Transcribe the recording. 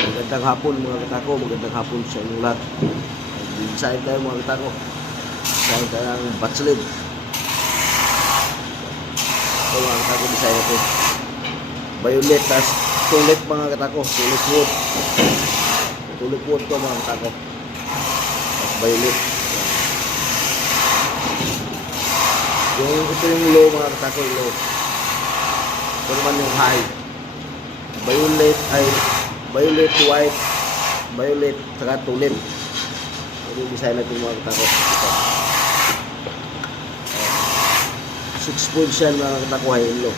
Magandang hapon mga katako, magandang hapon sa inyong lahat. Design tayo mga katako. Design tayo ng batslid. Ito mga katako, design ito. Violet, tas tulip mga katako, tulip wood. Tulip wood to mga katako. Tas violet. Ito yung low mga katako, yung low. Ito naman yung high. Violet ay violet, white, violet, saka tulip. Ito yung design natin mga katako. Ito. 6 points yan mga katako, high and low.